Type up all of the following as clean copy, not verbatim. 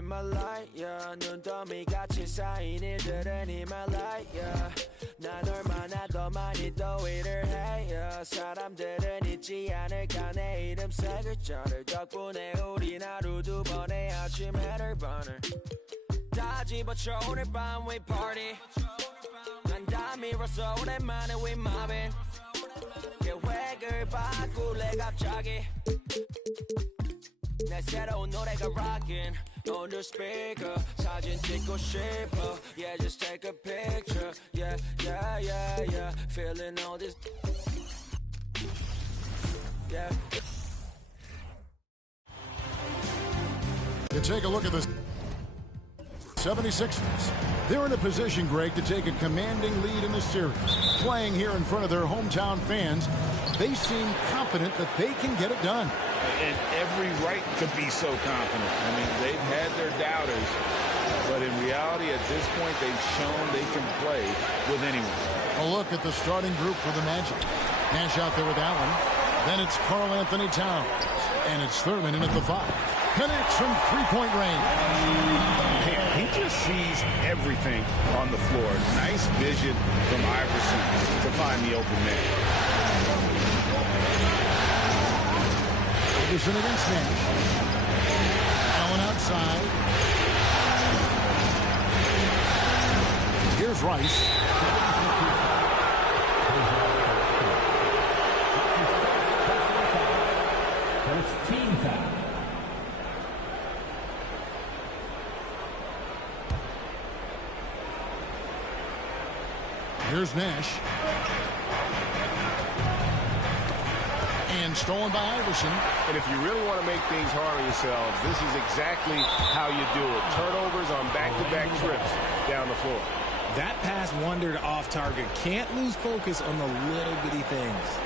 in my light, yeah. 눈더미같이 쌓인 일들은 히말라야. 난 얼마나 더 많이 더 일을 해요. 사람들은 잊지 않을까 내 이름 세 글자를. 덕분에 우린 하루 두 번의 아침 해를 버는. 다 집어쳐 오늘 밤 we party. 난 다 밀어서 오랜만에 we mobbing. 계획을 바꿀래 갑자기. 내 새로운 노래가 rockin' on the speaker. 사진 찍고 싶어. Yeah, just take a picture. Yeah, yeah, yeah, yeah. Feeling all this. Yeah. You take a look at this 76ers. They're in a position, Greg, to take a commanding lead in the series. Playing here in front of their hometown fans, they seem confident that they can get it done. And every right to be so confident. I mean, they've had their doubters, but in reality, at this point, they've shown they can play with anyone. A look at the starting group for the Magic. Nash out there with that one. Then it's Karl Anthony Towns. And it's Thurman in at the 5. Connects from three-point range. He just sees everything on the floor. Nice vision from Iverson to find the open man. Iverson against Nash. Allen outside. Here's Rice. First team foul. Here's Nash. And stolen by Iverson. And if you really want to make things hard on yourselves, this is exactly how you do it. Turnovers on back-to-back trips down the floor. That pass wandered off target. Can't lose focus on the little bitty things.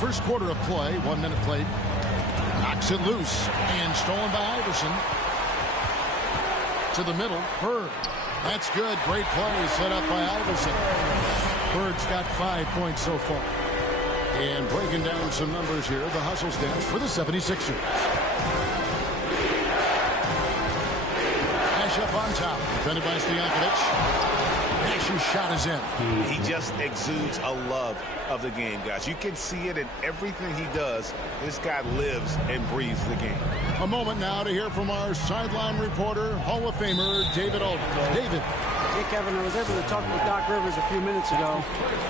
First quarter of play, 1 minute played. Knocks it loose. And stolen by Iverson. To the middle, Bird. That's good. Great play set up by Iverson. Bird's got 5 points so far. And breaking down some numbers here, the hustle stats for the 76ers. Nash up on top. Defended by Stojakovic. Nash's shot is in. He just exudes a love of the game, guys. You can see it in everything he does. This guy lives and breathes the game. A moment now to hear from our sideline reporter, Hall of Famer David Aldridge. David. Hey, Kevin, I was able to talk with Doc Rivers a few minutes ago.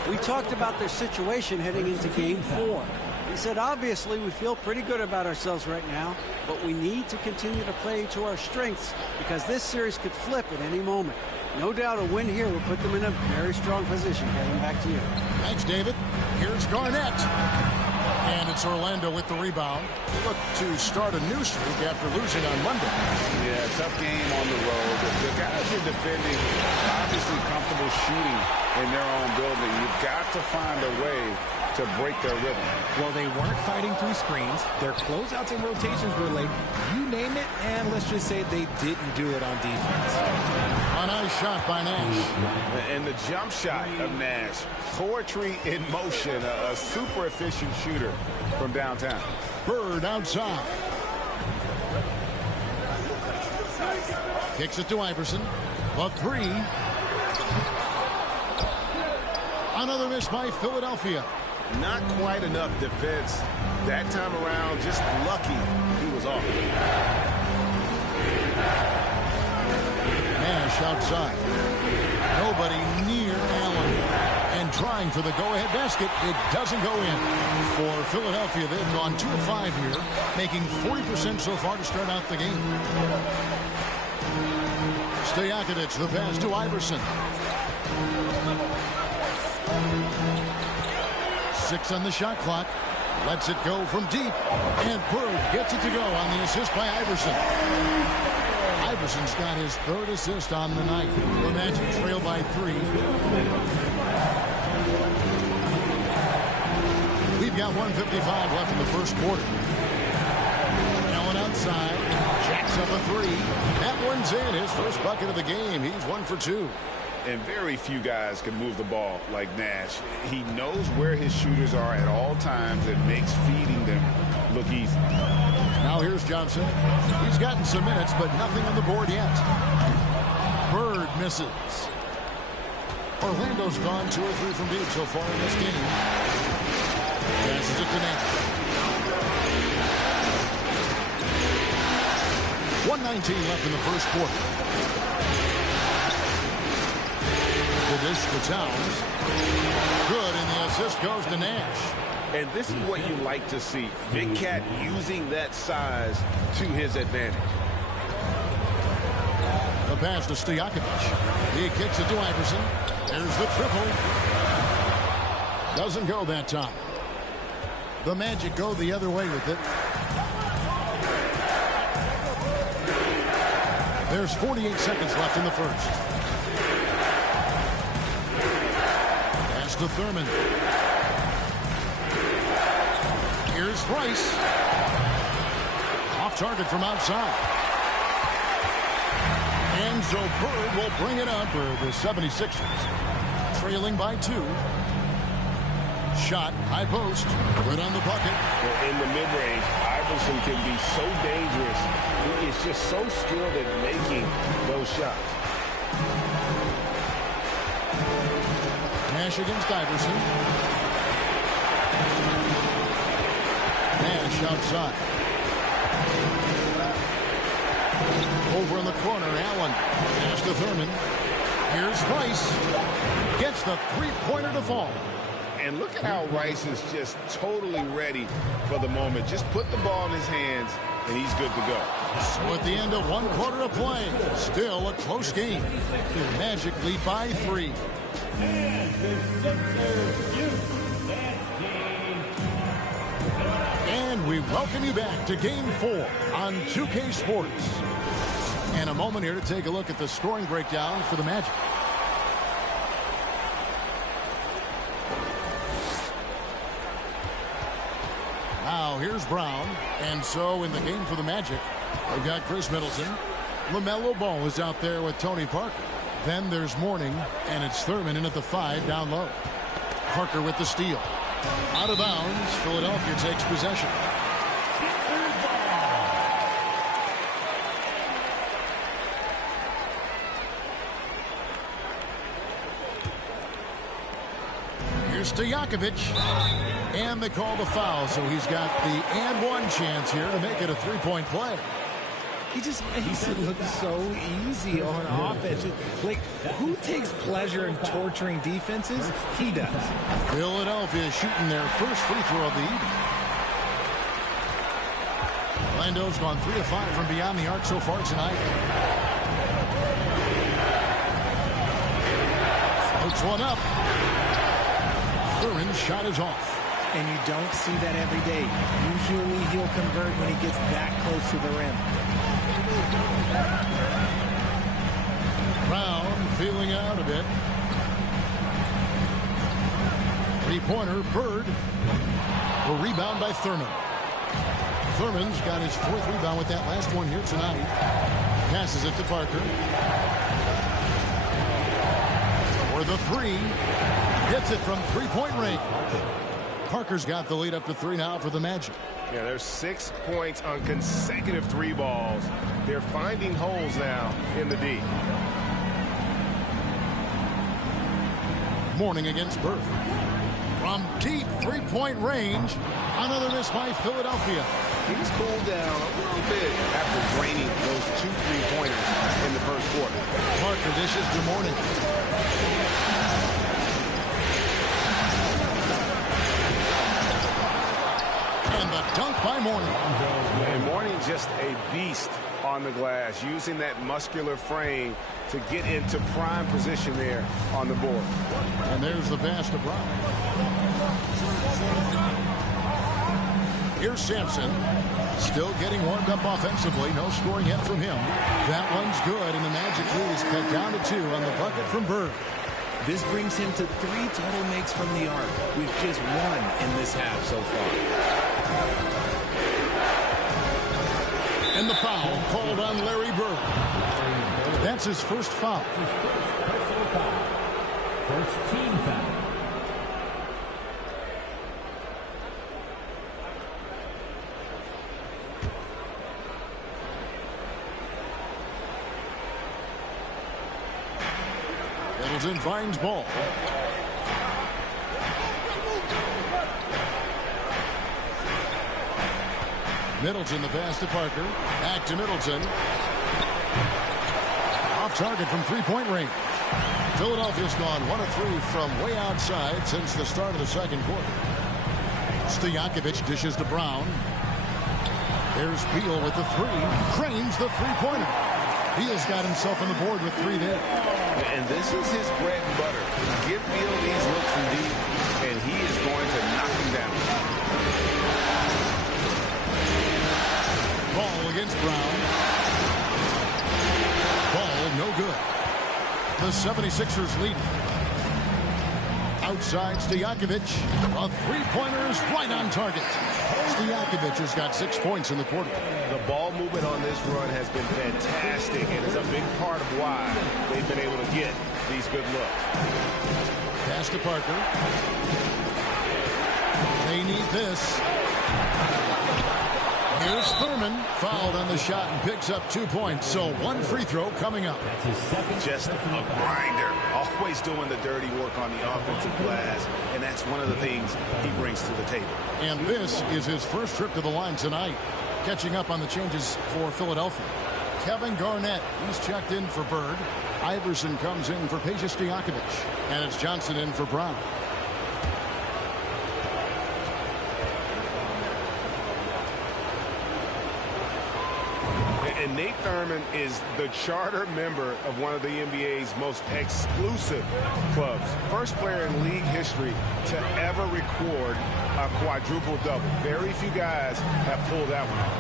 We talked about their situation heading into Game 4. He said, obviously, we feel pretty good about ourselves right now, but we need to continue to play to our strengths because this series could flip at any moment. No doubt a win here will put them in a very strong position. Kevin, back to you. Thanks, David. Here's Garnett. And it's Orlando with the rebound. Look to start a new streak after losing on Monday. Yeah, tough game on the road. The guys are defending, obviously comfortable shooting in their own building. You've got to find a way to break their rhythm. Well, they weren't fighting through screens. Their closeouts and rotations were late. You name it, and let's just say they didn't do it on defense. A nice shot by Nash. And the jump shot of Nash. Poetry in motion. A super efficient shooter from downtown. Bird outside. Kicks it to Iverson. The 3. Another miss by Philadelphia. Not quite enough defense that time around. Just lucky he was off. Nash outside. Nobody near Allen. And trying for the go-ahead basket. It doesn't go in. For Philadelphia, they've gone 2 of 5 here, making 40% so far to start out the game. Stojakovic, the pass to Iverson. 6 on the shot clock. Lets it go from deep. And Bird gets it to go on the assist by Iverson. Iverson's got his 3rd assist on the night. The Magic trail by 3. We've got 1:55 left in the first quarter. Allen outside. Jacks up a 3. That one's in. His first bucket of the game. He's 1 for 2. and very few guys can move the ball like Nash. He knows where his shooters are at all times and makes feeding them look easy. Now here's Johnson. He's gotten some minutes, but nothing on the board yet. Bird misses. Orlando's gone 2 or 3 from deep so far in this game. Passes it to Nash. 1:19 left in the first quarter. The dish to Towns. Good, and the assist goes to Nash. And this is what you like to see. Big Cat using that size to his advantage. The pass to Stojakovic. He kicks it to Iverson. There's the triple. Doesn't go that time. The Magic go the other way with it. There's 48 seconds left in the first. Pass to Thurman. Here's Rice. Off target from outside. And so Bird will bring it up for the 76ers. Trailing by 2. Shot, high post, good on the bucket. In the mid-range, Iverson can be so dangerous. He is just so skilled at making those shots. Nash against Iverson. Nash outside. Over in the corner, Allen. Pass to Thurman. Here's Rice. Gets the three-pointer to fall. And look at how Rice is just totally ready for the moment. Just put the ball in his hands, and he's good to go. So at the end of 1 quarter of play, still a close game. The Magic lead by 3. And we welcome you back to Game 4 on 2K Sports. And a moment here to take a look at the scoring breakdown for the Magic. Now here's Brown. And so in the game for the Magic, they've got Chris Middleton. LaMelo Ball is out there with Tony Parker. Then there's Mourning, and it's Thurman in at the 5 down low. Parker with the steal. Out of bounds, Philadelphia takes possession. Here's Stojakovic. And they call the foul, so he's got the and one chance here to make it a three-point play. He just makes it look so easy on offense. Like, who takes pleasure in torturing defenses? He does. Philadelphia shooting their first free throw of the evening. Orlando's gone 3 of 5 from beyond the arc so far tonight. Floats one up. Thurman's shot is off. And you don't see that every day. Usually he'll convert when he gets that close to the rim. Brown feeling out a bit. Three-pointer, Bird. A rebound by Thurman. Thurman's got his 4th rebound with that last one here tonight. Passes it to Parker. For the 3. Hits it from three-point range. Parker's got the lead up to 3 now for the Magic. Yeah, there's 6 points on consecutive 3 balls. They're finding holes now in the D. Mourning against Bird. From deep three-point range, another miss by Philadelphia. He's cooled down a little bit after draining those 2 3-pointers in the first quarter. Parker dishes to Mourning. And the dunk by Mourning. And Mourning just a beast on the glass, using that muscular frame to get into prime position there on the board. And there's the pass to Brown. Here's Sampson. Still getting warmed up offensively. No scoring yet from him. That one's good, and the Magic lead is cut down to 2 on the bucket from Bird. This brings him to 3 total makes from the arc, with just 1 in this half so far. And the foul called on Larry Bird. That's his first foul. First team foul. Middleton finds ball. Middleton, the pass to Parker. Back to Middleton. Off target from three-point range. Philadelphia's gone 1 of 3 from way outside since the start of the second quarter. Stojakovic dishes to Brown. There's Beal with the three. Cranes the three-pointer. Beal's got himself on the board with 3 there. And this is his bread and butter. Give Beal these looks from deep, and he is going to knock him down. Ball against Brown. Ball no good. The 76ers lead. Outside Stojakovic. A three-pointer is right on target. Stojakovic has got 6 points in the quarter. The ball movement on this run has been fantastic and is a big part of why they've been able to get these good looks. Pass to Parker. They need this. Here's Thurman, fouled on the shot and picks up 2 points. So 1 free throw coming up. That's his second. Just a grinder. Always doing the dirty work on the offensive glass, and that's one of the things he brings to the table. And this is his first trip to the line tonight. Catching up on the changes for Philadelphia. Kevin Garnett, he's checked in for Bird. Iverson comes in for Peja Stojakovic. And it's Johnson in for Brown. And Nate Thurman is the charter member of one of the NBA's most exclusive clubs. First player in league history to ever record a quadruple-double. Very few guys have pulled that one off.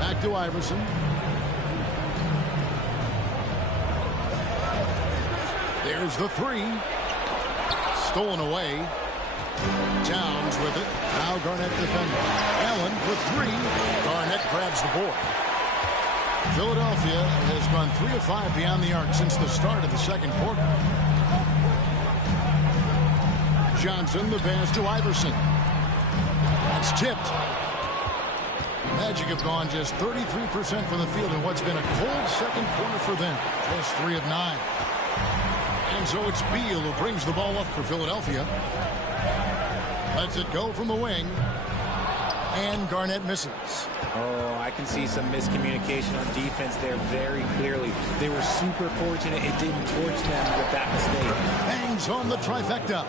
Back to Iverson. There's the three. Stolen away. Towns with it. Now Garnett defending. Allen for 3. Garnett grabs the board. Philadelphia has gone 3 of 5 beyond the arc since the start of the second quarter. Johnson, the pass to Iverson. That's tipped. Magic have gone just 33% from the field in what's been a cold second quarter for them. Just 3 of 9. And so it's Beal who brings the ball up for Philadelphia. Lets it go from the wing. And Garnett misses. Oh, I can see some miscommunication on defense there very clearly. They were super fortunate it didn't torch them with that mistake. Bangs home the trifecta.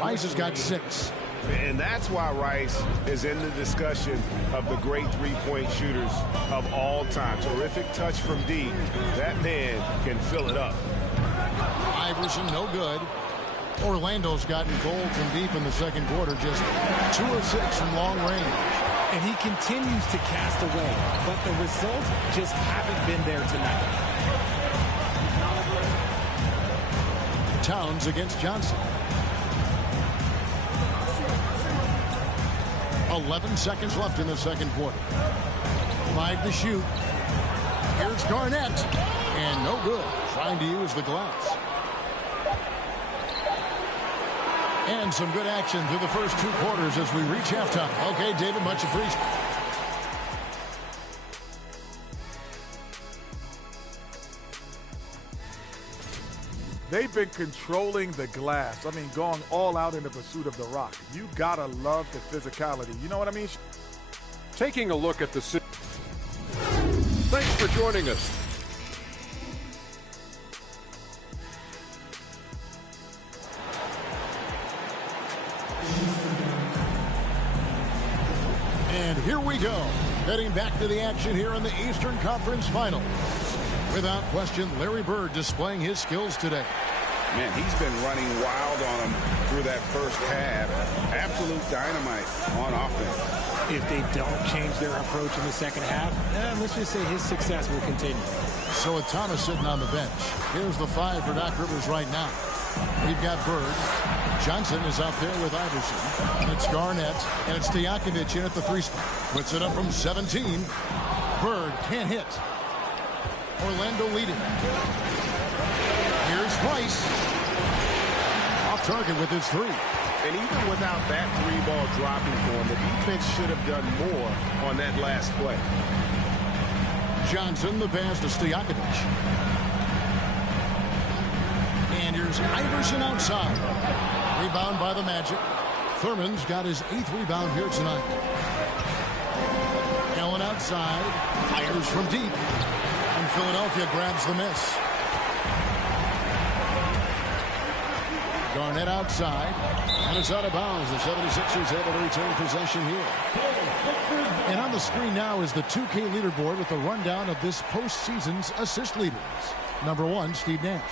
Rice has got 6. And that's why Rice is in the discussion of the great three-point shooters of all time. Terrific touch from deep. That man can fill it up. Iverson, no good. Orlando's gotten cold from deep in the second quarter, just 2 of 6 from long range. And he continues to cast away, but the results just haven't been there tonight. Towns against Johnson. 11 seconds left in the second quarter. 5 to shoot. Here's Garnett. And no good. Trying to use the glass. And some good action through the first 2 quarters as we reach halftime. Okay, David, much appreciated. They've been controlling the glass. I mean, going all out in the pursuit of the rock. You gotta love the physicality. You know what I mean? Taking a look at the... Thanks for joining us. And here we go. Heading back to the action here in the Eastern Conference Finals. Without question, Larry Bird displaying his skills today. Man, he's been running wild on them through that first half. Absolute dynamite on offense. If they don't change their approach in the second half, let's just say his success will continue. So with Thomas sitting on the bench, here's the 5 for Doc Rivers right now. We've got Bird. Johnson is out there with Iverson. And it's Garnett. And it's Stojakovic in at the 3 spot. Puts it up from 17. Bird can't hit. Orlando leading. Here's Rice. Off target with his three. And even without that three-ball dropping for him, the defense should have done more on that last play. Johnson, the pass to Stojakovic. And here's Iverson outside. Rebound by the Magic. Thurman's got his 8th rebound here tonight. Allen outside. Fires from deep. And Philadelphia grabs the miss. Garnett outside. And it's out of bounds. The 76ers able to retain possession here. And on the screen now is the 2K leaderboard with a rundown of this postseason's assist leaders. Number 1, Steve Nash.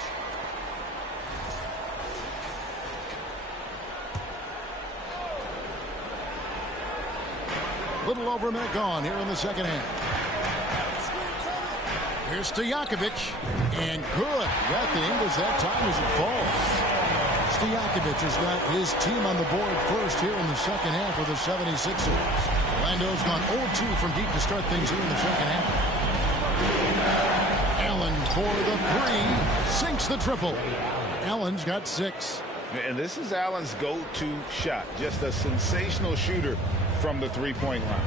Little over a minute gone here in the second half. Here's Stojakovic. And good. Got the Ingles that time as it falls. Stojakovic has got his team on the board first here in the second half with the 76ers. Orlando's gone 0-2 from deep to start things here in the second half. Allen for the three. Sinks the triple. Allen's got 6. And this is Allen's go-to shot. Just a sensational shooter from the three-point line.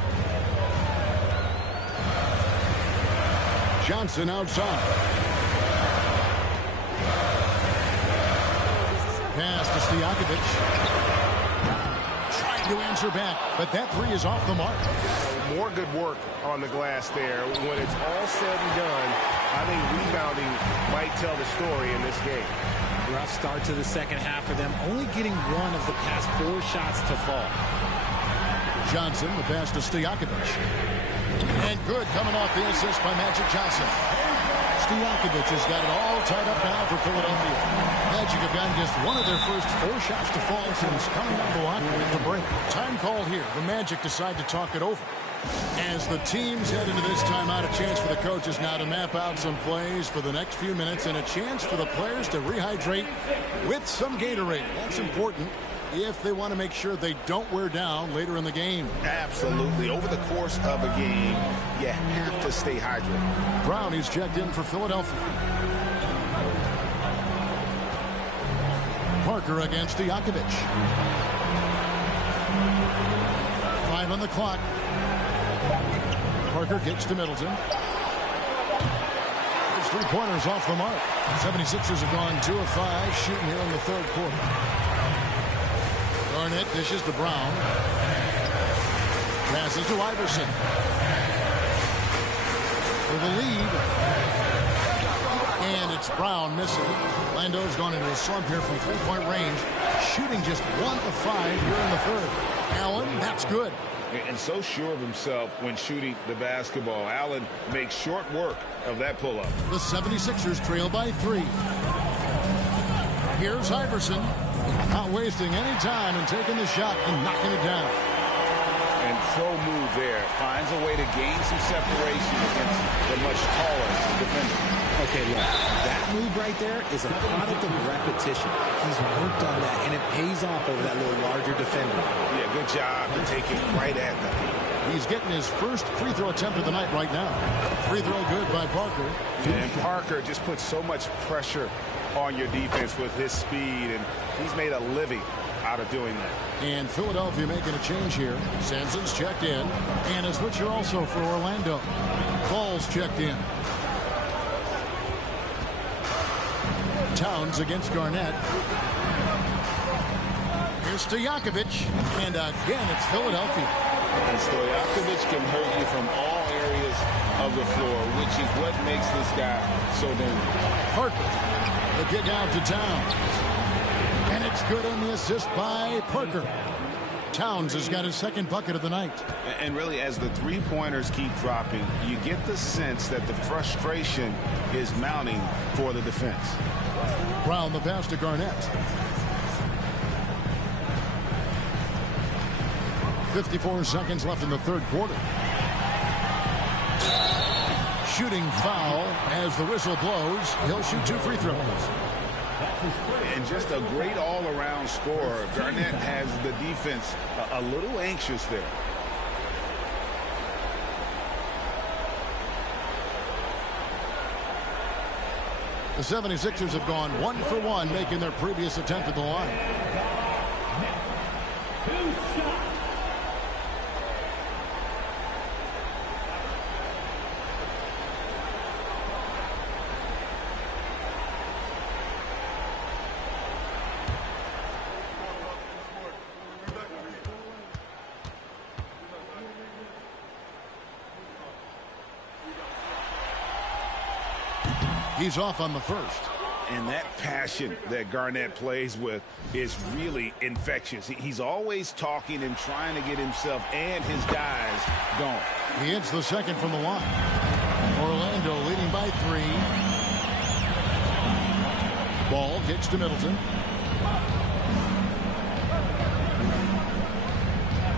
Johnson outside. Pass to Stojakovic. Trying to answer back, but that three is off the mark. More good work on the glass there. When it's all said and done, I think rebounding might tell the story in this game. Rough start to the second half for them, only getting one of the past 4 shots to fall. Johnson, the pass to Stojakovic. And good coming off the assist by Magic Johnson. Stojakovic has got it all tied up now for Philadelphia. Magic have gotten just one of their first 4 shots to fall since coming out of the locker room at the break. Time called here. The Magic decide to talk it over. As the teams head into this timeout, a chance for the coaches now to map out some plays for the next few minutes and a chance for the players to rehydrate with some Gatorade. That's important if they want to make sure they don't wear down later in the game. Absolutely. Over the course of a game, you have to stay hydrated. Brown is checked in for Philadelphia. Parker against Stojakovic. 5 on the clock. Parker gets to Middleton. His 3-pointers off the mark. 76ers have gone 2 of 5 shooting here in the third quarter. Garnett dishes to Brown. Passes to Iverson. For the lead. And it's Brown missing. Orlando's gone into a slump here from 3-point range. Shooting just 1 of 5 here in the third. Allen, that's good. And so sure of himself when shooting the basketball. Allen makes short work of that pull-up. The 76ers trail by 3. Here's Iverson. Not wasting any time and taking the shot and knocking it down. And pro move there. Finds a way to gain some separation against the much taller defender. Okay, look, that move right there is a product of repetition. He's worked on that, and it pays off over that little larger defender. Yeah, good job to take it right at them. He's getting his first free throw attempt of the night right now. Free throw good by Parker. And Parker just puts so much pressure on your defense with his speed, and he's made a living out of doing that. And Philadelphia making a change here. Sanson's checked in. And a switcher also for Orlando. Ball's checked in. Towns against Garnett. Here's Stojakovic. And again, it's Philadelphia. And Stojakovic can hurt you from all areas of the floor, which is what makes this guy so dangerous. Parker. The kick out to Towns. And it's good on the assist by Parker. Towns has got his second bucket of the night. And really, as the three-pointers keep dropping, you get the sense that the frustration is mounting for the defense. Brown, the pass to Garnett. 54 seconds left in the third quarter. Shooting foul as the whistle blows. He'll shoot 2 free throws. And just a great all-around scorer. Garnett has the defense a little anxious there. The 76ers have gone 1 for 1, making their previous attempt at the line. He's off on the first. And that passion that Garnett plays with is really infectious. He's always talking and trying to get himself and his guys going. He hits the second from the line. Orlando leading by 3. Ball kicks to Middleton.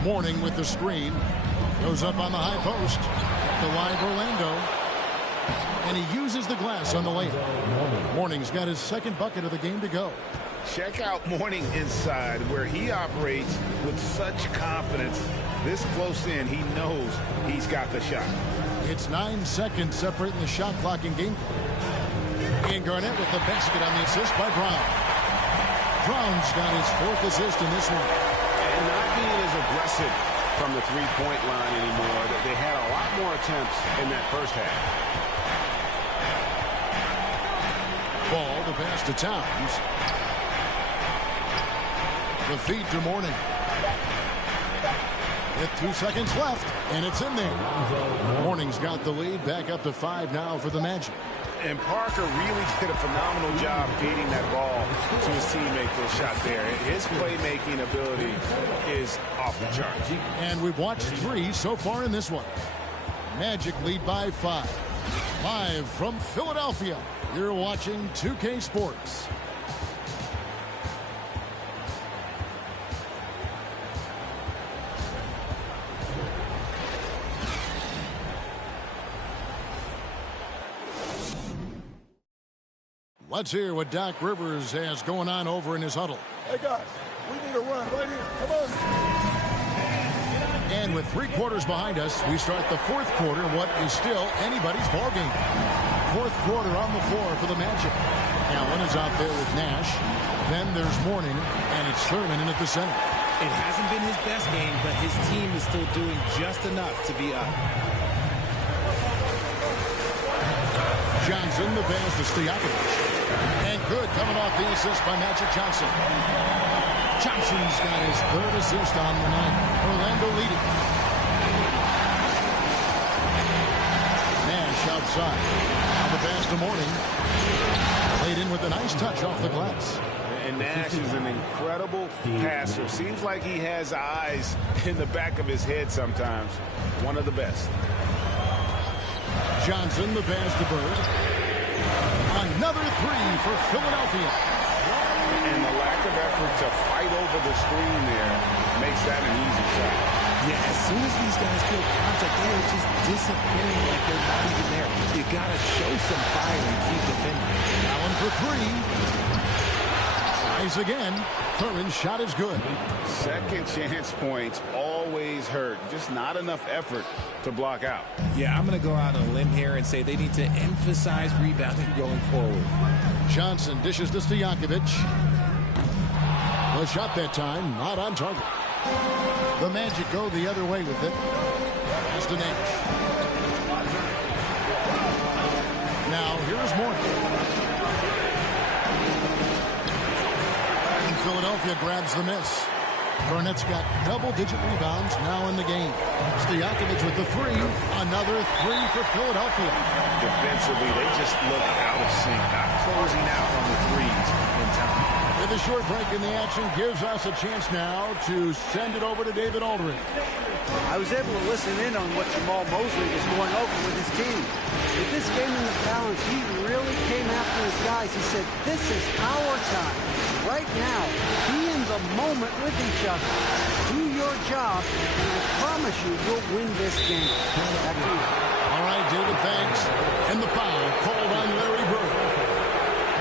Mourning with the screen. Goes up on the high post. The live Orlando. And he uses the glass on the layup. Mourning's got his second bucket of the game to go. Check out Mourning inside, where he operates with such confidence. This close in, he knows he's got the shot. It's 9 seconds separating the shot clock and game clock. And Garnett with the basket on the assist by Brown. Brown's got his 4th assist in this one. And not being as aggressive from the three-point line anymore. They had a lot more attempts in that first half. Ball, the pass to Towns. The feed to Mourning. With 2 seconds left, and it's in there. Mourning's got the lead, back up to 5 now for the Magic. And Parker really did a phenomenal job feeding that ball to his teammate for a shot there. His playmaking ability is off the charts. And we've watched 3 so far in this one. Magic lead by 5. Live from Philadelphia, you're watching 2K Sports. Let's hear what Doc Rivers has going on over in his huddle. Hey, guys, we need a run right here. Come on. And with 3 quarters behind us, we start the 4th quarter, what is still anybody's ballgame. 4th quarter on the floor for the Magic. Allen is out there with Nash. Then there's Mourning, and it's Thurman in at the center. It hasn't been his best game, but his team is still doing just enough to be up. Johnson, the pass to Stojakovic. And good, coming off the assist by Magic Johnson. Johnson's got his 3rd assist on the night. Orlando leading. Nash outside. Now the pass to Mourning. Played in with a nice touch off the glass. And Nash is an incredible passer. Seems like he has eyes in the back of his head sometimes. One of the best. Johnson, the pass to Bird. Another 3 for Philadelphia. And the lack of effort to fight over the screen there makes that an easy shot. Yeah, as soon as these guys feel contact, they are just disappearing like they're not even there. You got to show some fire and keep defending. Allen for 3. Tries again. Thurman's shot is good. Second chance points always hurt. Just not enough effort to block out. Yeah, I'm going to go out on a limb here and say they need to emphasize rebounding going forward. Johnson dishes to Stojakovic. The shot that time, not on target. The Magic go the other way with it. Pass to Nash. Now, here's Mourning. And Philadelphia grabs the miss. Garnett's got double-digit rebounds now in the game. Stojakovic with the 3. Another 3 for Philadelphia. Defensively, they just look out of sync, not closing out on the threes in time. With a short break in the action gives us a chance now to send it over to David Aldridge. I was able to listen in on what Jamal Mosley was going over with his team. With this game in the balance, he really came after his guys. He said, this is our time. Right now, be in the moment with each other. Do your job, and I promise you, you'll win this game. Back to you. All right, David, thanks. And the foul called on Larry Bird.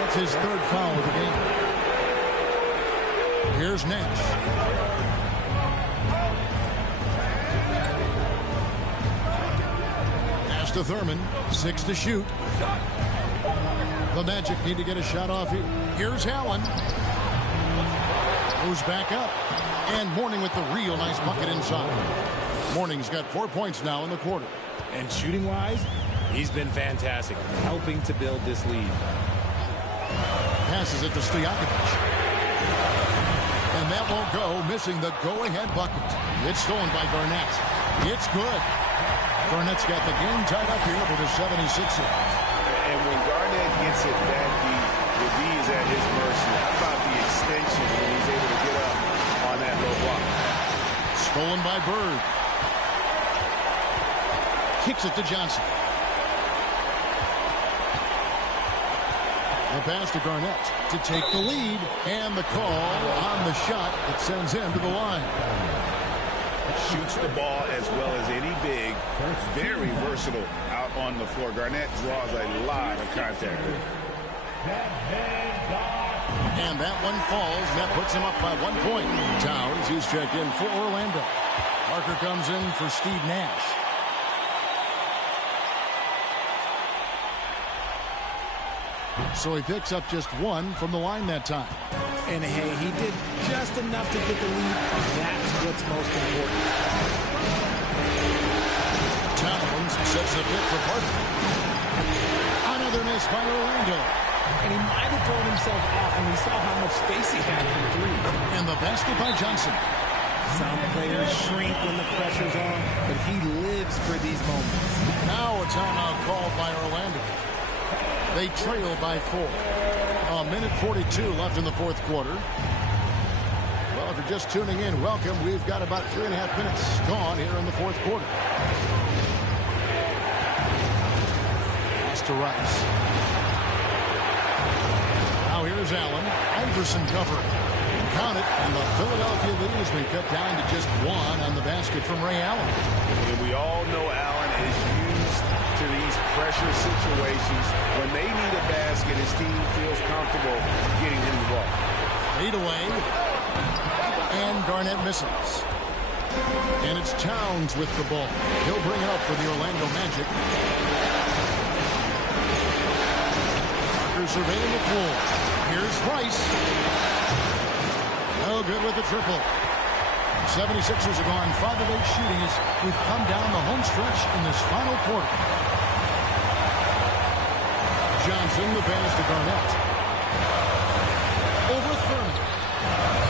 That's his 3rd foul of the game. Here's Nash. Pass to Thurman. 6 to shoot. The The Magic need to get a shot off here. Here's Allen. Goes back up. And Mourning with the real nice bucket inside. Mourning's got 4 points now in the quarter. And shooting-wise, he's been fantastic, helping to build this lead. Passes it to Stojakovic. And that won't go, missing the go-ahead bucket. It's stolen by Garnett. It's good. Garnett's got the game tied up here for the 76ers. And when Garnett gets it that deep, the D is at his mercy. How about the extension when he's able to get up on that low block? Stolen by Bird. Kicks it to Johnson. The pass to Garnett to take the lead. And the call on the shot that sends him to the line. Shoots the ball as well as any big. Very versatile out on the floor. Garnett draws a lot of contact. And that one falls. That puts him up by 1 point. Towns, he's checked in for Orlando. Parker comes in for Steve Nash. So he picks up just one from the line that time. And hey, he did just enough to get the lead. That's what's most important. Towns sets the pick for Parker. Another miss by Orlando. And he might have thrown himself off when he saw how much space he had from three. And the basket by Johnson. Some players shrink when the pressure's on, but he lives for these moments. Now a timeout called by Orlando. They trail by 4. A minute 42 left in the fourth quarter. Well, if you're just tuning in, welcome. We've got about 3.5 minutes gone here in the fourth quarter. Pass to Rice. Now here's Allen. Iverson covering. Count it, and the Philadelphia lead has been cut down to just 1 on the basket from Ray Allen. And we all know Allen is used to these pressure situations. When they need a basket, his team feels comfortable getting him the ball. Fade away. And Garnett misses. And it's Towns with the ball. He'll bring it up for the Orlando Magic. Parker surveying the floor. Here's Rice. No good with the triple. 76ers are gone 5 of 8 shooting as we've come down the home stretch in this final quarter. Johnson, the pass to Garnett. Over Thurman.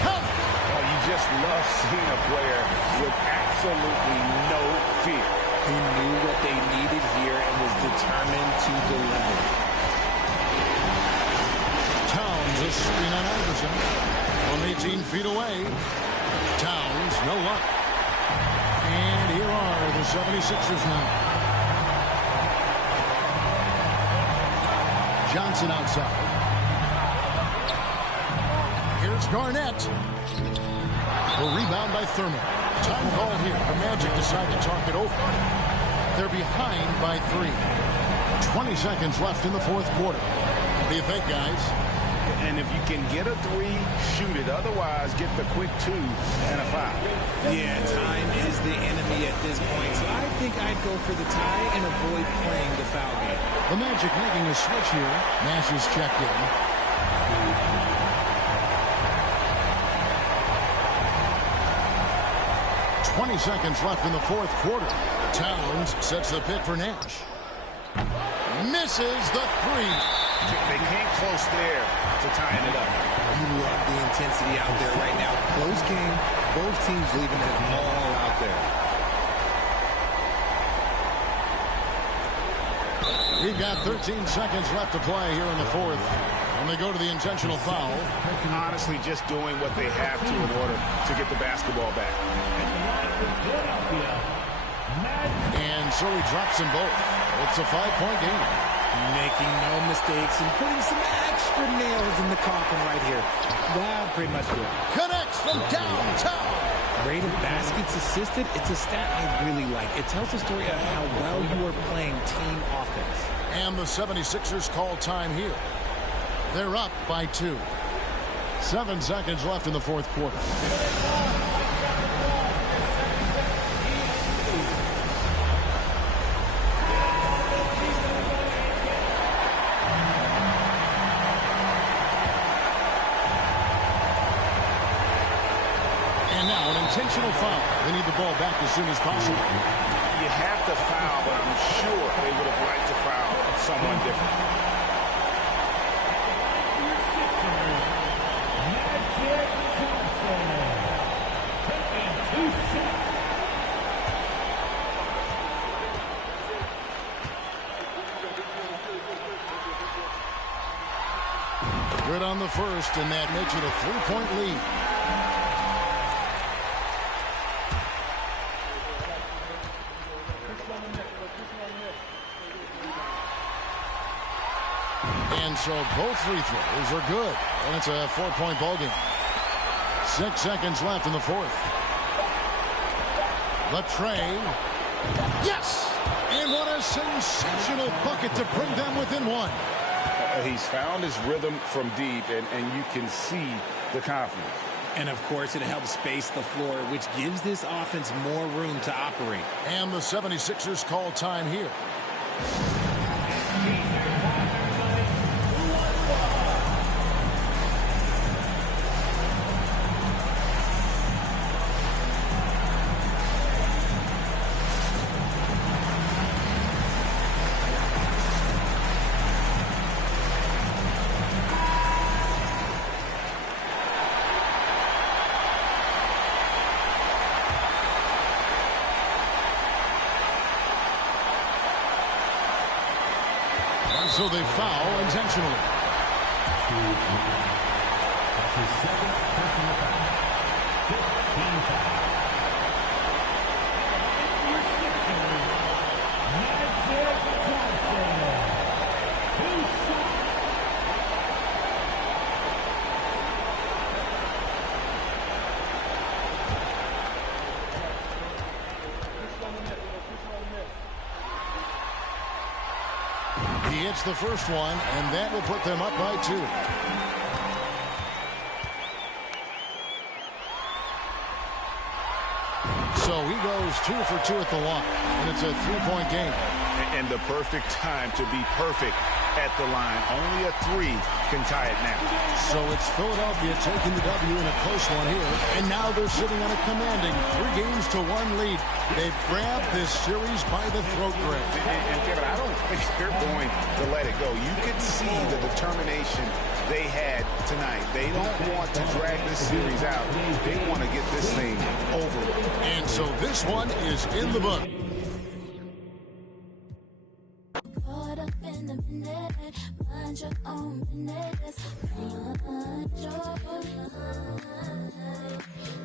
Help! Oh, you just love seeing a player with absolutely no fear. He knew what they needed here and was determined to deliver. Towns, a screen on Iverson. From 18 feet away. Towns, no luck. And here are the 76ers now. Johnson outside. Here's Garnett. The rebound by Thurman. Time call here. The Magic decide to talk it over. They're behind by 3. 20 seconds left in the fourth quarter. What do you think, guys? And if you can get a 3, shoot it. Otherwise, get the quick 2 and a foul. Yeah, time is the enemy at this point. So I think I'd go for the tie and avoid playing the foul game. The Magic making a switch here. Nash is checked in. "20 seconds left in the fourth quarter. Towns sets the pick for Nash. Misses the 3. They came close there to tying it up. You love the intensity out there right now. Close game. Both teams leaving it all out there. We've got 13 seconds left to play here in the fourth. And they go to the intentional foul. Honestly, just doing what they have to in order to get the basketball back. And so he drops them both. It's a 5-point game. Making no mistakes and putting some extra nails in the coffin right here. That pretty much good. Connects from downtown. Rate of baskets assisted, it's a stat I really like. It tells the story of how well you are playing team offense. And the 76ers call time here. They're up by 2. 7 seconds left in the fourth quarter. And now an intentional foul. They need the ball back as soon as possible. You have to foul, but I'm sure they would have liked to foul someone different. Good on the first, and that makes it a 3-point lead. And so both free throws are good, and it's a 4-point ball game. 6 seconds left in the fourth. The tray. Yes! And what a sensational bucket to bring them within one. He's found his rhythm from deep, and you can see the confidence. And, of course, it helps space the floor, which gives this offense more room to operate. And the 76ers call time here. So they foul intentionally. That's his second personal foul. 15 foul. Your Sixers, Magic Johnson. He hits the first one, and that will put them up by 2. So he goes 2 for 2 at the line, and it's a 3-point game. And the perfect time to be perfect at the line. Only a 3 can tie it now. So it's Philadelphia taking the W in a close one here, and now they're sitting on a commanding 3-1 lead. They've grabbed this series by the throat, Greg. And Kevin, I don't think they're going to let it go. You can see the determination they had tonight. They don't want to drag this series out. They want to get this thing over with. And so this one is in the book. Caught up in the minute, mind your own business. Mind your mind.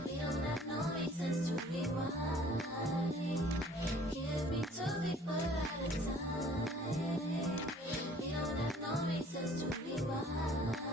We don't have no reasons to be wise. Give me to be for out of time. We don't have no reasons to be wise.